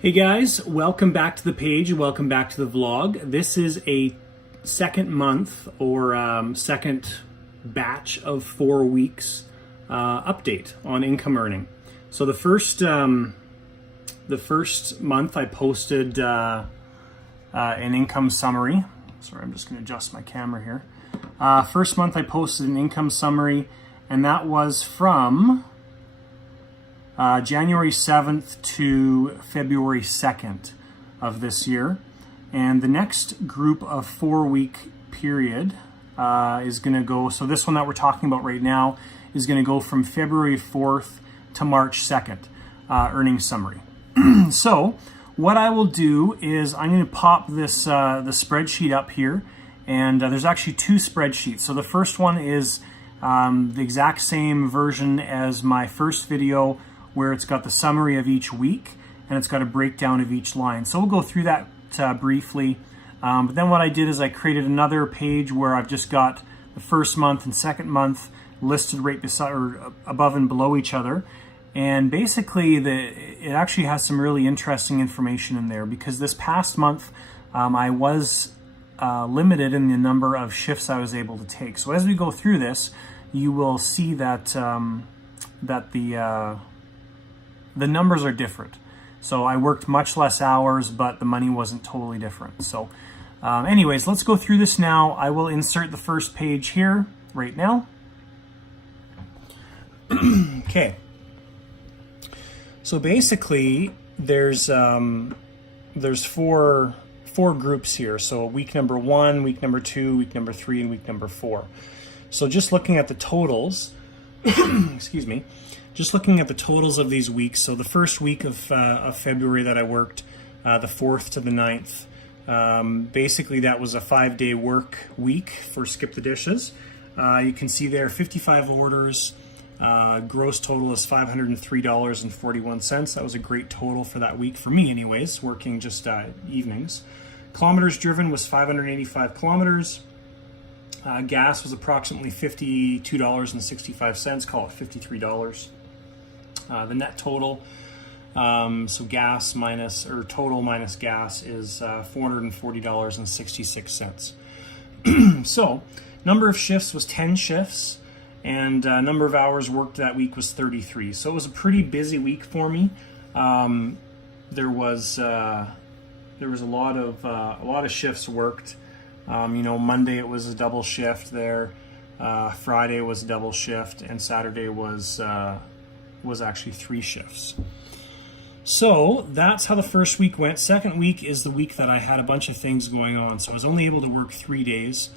Hey guys, welcome back to the page, welcome back to the vlog. This is a second month or second batch of 4 weeks update on income earning. So the first month I posted an income summary. Sorry, I'm just going to adjust my camera here. First month I posted an income summary, and that was from January 7th to February 2nd of this year. And the next group of 4-week period is going to go, so this one that we're talking about right now is going to go from February 4th to March 2nd, earnings summary. So what I will do is I'm going to pop this the spreadsheet up here, and there's actually two spreadsheets. So the first one is the exact same version as my first video, where it's got the summary of each week and it's got a breakdown of each line. So we'll go through that briefly. But then what I did is I created another page where I've just got the first month and second month listed right beside or above and below each other. And basically it actually has some really interesting information in there, because this past month I was limited in the number of shifts I was able to take. So as we go through this, you will see that the numbers are different. So I worked much less hours, but the money wasn't totally different. So anyways, let's go through this now. I will insert the first page here right now. Okay. So basically there's four groups here. So week number 1, week number 2, week number 3, and week number 4. So just looking at the totals, excuse me, just looking at the totals of these weeks. So the first week of February that I worked, the 4th to the 9th, basically that was a 5-day work week for Skipthedishes. You can see there 55 orders, gross total is $503.41. That was a great total for that week, for me anyways, working just evenings. Kilometers driven was 585 kilometers. Gas was approximately $52.65, call it $53. The net total, so gas minus, or total minus gas, is $440.66. So number of shifts was 10 shifts, and number of hours worked that week was 33. So it was a pretty busy week for me. There was a lot of shifts worked. Monday it was a double shift there, Friday was a double shift, and Saturday was actually 3 shifts. So that's how the first week went. Second week is the week that I had a bunch of things going on, so I was only able to work 3 days.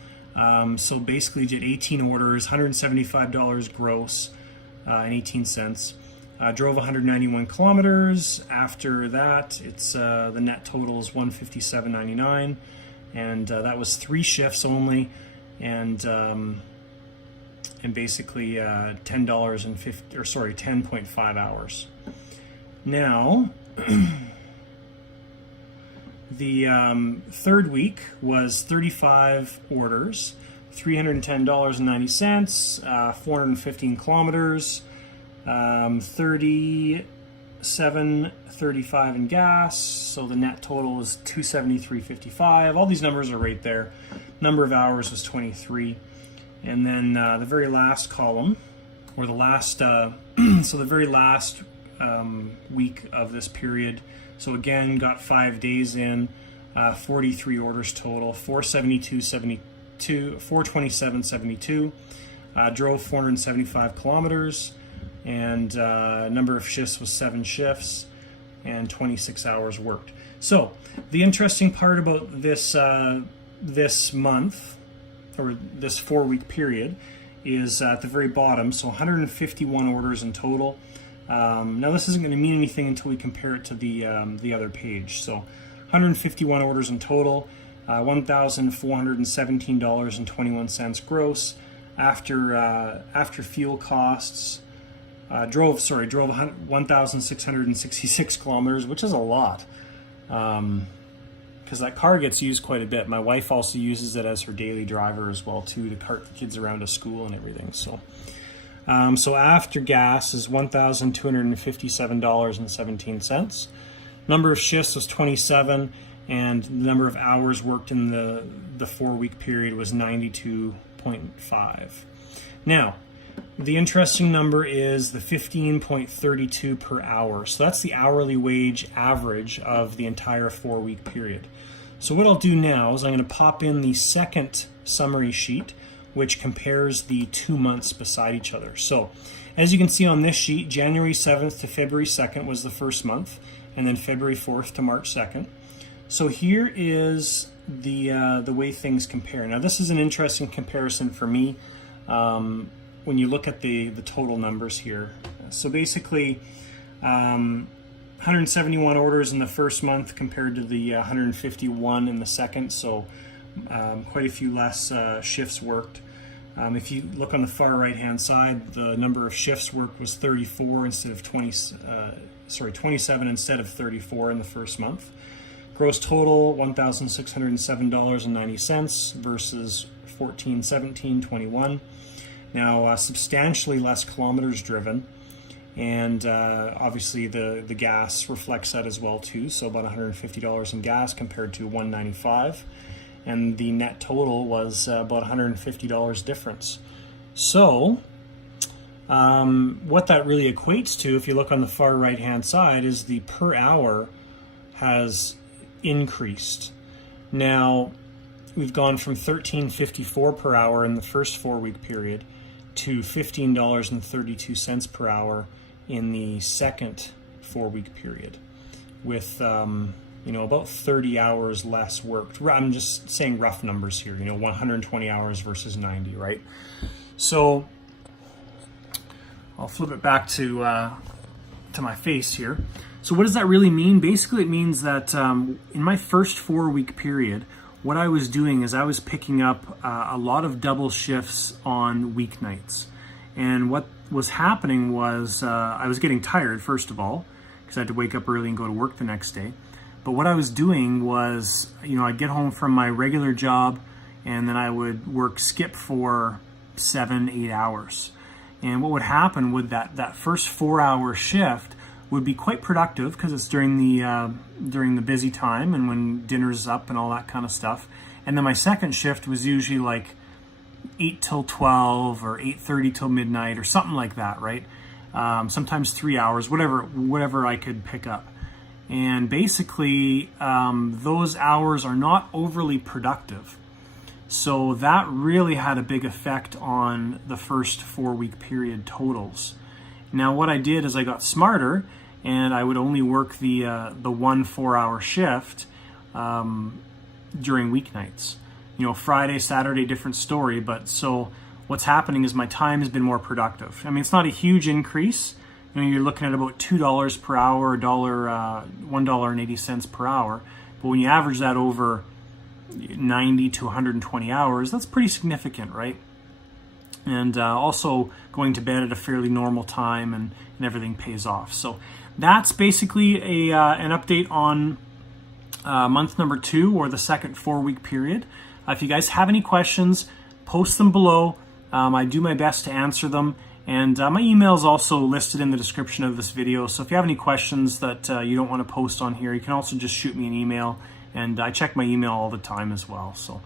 So basically did 18 orders, $175 gross and 18 cents. Drove 191 kilometers. After that, it's the net total is $157.99. And that was 3 shifts only, and basically $10.5 hours. Now, the third week was 35 orders, $310.90, 415 kilometers, 37.35 in gas, so the net total is $273.55. All these numbers are right there. Number of hours was 23. And then the very last column, or the last so the very last week of this period, so again got 5 days in, 43 orders total, 427.72, drove 475 kilometers, and number of shifts was 7 shifts and 26 hours worked. So the interesting part about this this month, or this 4-week period, is at the very bottom. So 151 orders in total. Now this isn't going to mean anything until we compare it to the other page. So 151 orders in total, $1,417.21 gross after fuel costs. Drove 1,666 kilometers, which is a lot, because that car gets used quite a bit. My wife also uses it as her daily driver as well too, to cart the kids around to school and everything. So So after gas is $1,257.17. Number of shifts was 27, and the number of hours worked in the 4-week period was 92.5. Now, the interesting number is the 15.32 per hour. So that's the hourly wage average of the entire 4-week period. So what I'll do now is I'm going to pop in the second summary sheet, which compares the 2 months beside each other. So as you can see on this sheet, January 7th to February 2nd was the first month, and then February 4th to March 2nd. So here is the way things compare. Now this is an interesting comparison for me when you look at the total numbers here. So basically 171 orders in the first month compared to the 151 in the second, so quite a few less shifts worked. If you look on the far right hand side, the number of shifts worked was 34 instead of 27 instead of 34 in the first month. Gross total $1,607.90 versus $1,417.21. Now substantially less kilometers driven, and obviously the gas reflects that as well too. So about $150 in gas compared to $195, and the net total was about $150 difference. So what that really equates to, if you look on the far right hand side, is the per hour has increased. Now we've gone from $13.54 per hour in the first 4-week period to $15.32 per hour in the second 4-week period, with about 30 hours less worked. I'm just saying rough numbers here, 120 hours versus 90, right? So I'll flip it back to my face here. So what does that really mean? Basically, it means that in my first 4-week period, what I was doing is I was picking up a lot of double shifts on weeknights. And what was happening was I was getting tired, first of all, because I had to wake up early and go to work the next day. But what I was doing was, I'd get home from my regular job, and then I would work skip for 7-8 hours. And what would happen would that first 4-hour shift would be quite productive because it's during the busy time and when dinner's up and all that kind of stuff. And then my second shift was usually like 8 till 12 or 8:30 till midnight or something like that, right? Sometimes 3 hours, whatever I could pick up. And basically, those hours are not overly productive. So that really had a big effect on the first 4-week period totals. Now what I did is I got smarter, and I would only work the 1 4-hour shift during weeknights. Friday, Saturday, different story, but so what's happening is my time has been more productive. I mean, it's not a huge increase. You're looking at about $2 per hour, $1.80 per hour. But when you average that over 90 to 120 hours, that's pretty significant, right? And also going to bed at a fairly normal time, and everything pays off. So that's basically an update on month number 2, or the second 4-week period. If you guys have any questions, post them below. I do my best to answer them. And my email is also listed in the description of this video. So if you have any questions that you don't want to post on here, you can also just shoot me an email. And I check my email all the time as well. So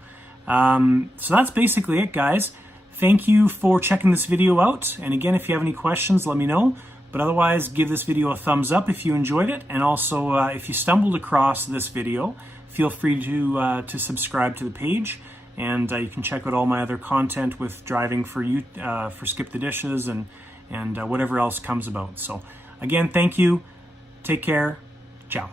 that's basically it, guys. Thank you for checking this video out. And again, if you have any questions, let me know. But otherwise, give this video a thumbs up if you enjoyed it. And also, if you stumbled across this video, feel free to subscribe to the page. And you can check out all my other content with driving for Skipthedishes and whatever else comes about. So again, thank you. Take care. Ciao.